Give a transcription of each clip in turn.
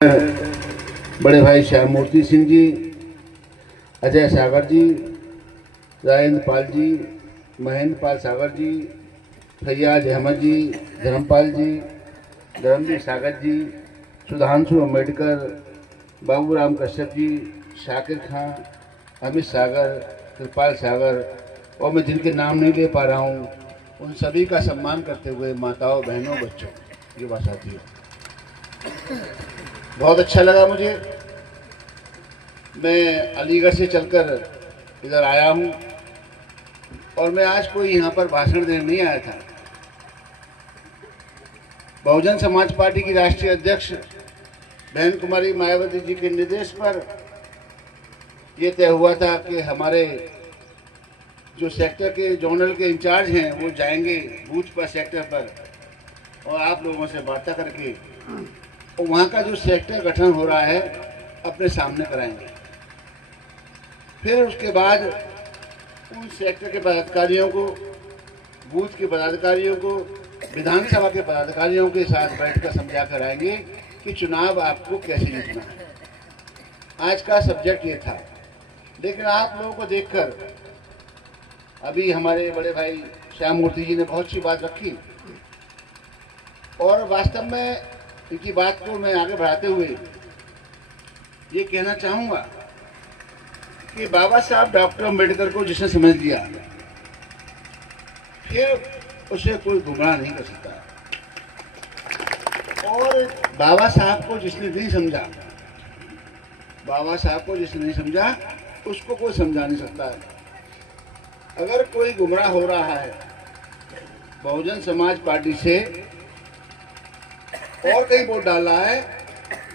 बड़े भाई श्याम मूर्ति सिंह जी, अजय सागर जी, राजेंद्र पाल जी, महेंद्र पाल सागर जी, फैयाज अहमद जी, धर्मपाल जी, धर्मवीर सागर जी, सुधांशु अम्बेडकर, बाबू राम कश्यप जी, शाकिर खां, अमित सागर, कृपाल सागर और मैं जिनके नाम नहीं ले पा रहा हूँ उन सभी का सम्मान करते हुए माताओं, बहनों, बच्चों, युवा साथियों, बहुत अच्छा लगा मुझे। मैं अलीगढ़ से चलकर इधर आया हूँ और मैं आज कोई यहाँ पर भाषण देने नहीं आया था। बहुजन समाज पार्टी की राष्ट्रीय अध्यक्ष बहन कुमारी मायावती जी के निर्देश पर ये तय हुआ था कि हमारे जो सेक्टर के जोनल के इंचार्ज हैं वो जाएंगे बूथ पर, सेक्टर पर, और आप लोगों से वार्ता करके और वहाँ का जो सेक्टर गठन हो रहा है अपने सामने कराएंगे। फिर उसके बाद उन सेक्टर के पदाधिकारियों को, बूथ के पदाधिकारियों को, विधानसभा के पदाधिकारियों के साथ बैठकर समझा कर आएंगे कि चुनाव आपको कैसे जीतना है। आज का सब्जेक्ट ये था, लेकिन आप लोगों को देखकर अभी हमारे बड़े भाई श्याम मूर्ति जी ने बहुत सी बात रखी और वास्तव में इनकी बात को मैं आगे बढ़ाते हुए ये कहना चाहूँगा कि बाबा साहब डॉक्टर अम्बेडकर को जिसने समझ लिया फिर उसे कोई गुमराह नहीं कर सकता, और बाबा साहब को जिसने नहीं समझा, बाबा साहब को जिसने नहीं समझा उसको कोई समझा नहीं सकता है। अगर कोई गुमराह हो रहा है बहुजन समाज पार्टी से और कहीं वोट डाल रहा है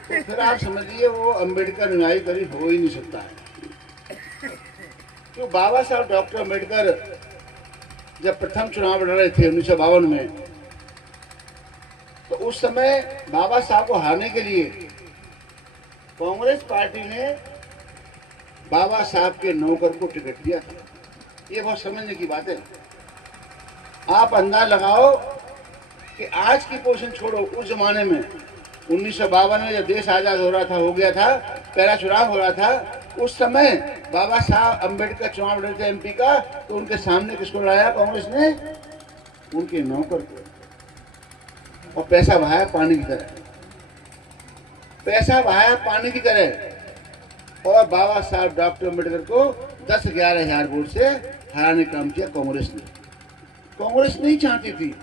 तो फिर आप समझिए वो अम्बेडकर अनुयायी करीब हो ही नहीं सकता है। तो बाबा साहब डॉक्टर अम्बेडकर जब प्रथम चुनाव लड़ रहे थे 1952 में, तो उस समय बाबा साहब को हारने के लिए कांग्रेस पार्टी ने बाबा साहब के नौकर को टिकट दिया था। ये बहुत समझने की बात है। आप अंदाज लगाओ कि आज की पोजीशन छोड़ो, उस जमाने में 1952 में जब देश आजाद हो रहा था, हो गया था, पहला चुनाव हो रहा था, उस समय बाबा साहब अम्बेडकर चुनाव लड़ रहे थे एमपी का, तो उनके सामने किसको लड़ाया कांग्रेस ने? उनके नौकर को, और पैसा बहाया पानी की तरह, पैसा बहाया पानी की तरह, और बाबा साहब डॉक्टर अम्बेडकर को 10-11 हजार वोट से हराने का काम किया कांग्रेस ने। कांग्रेस नहीं चाहती थी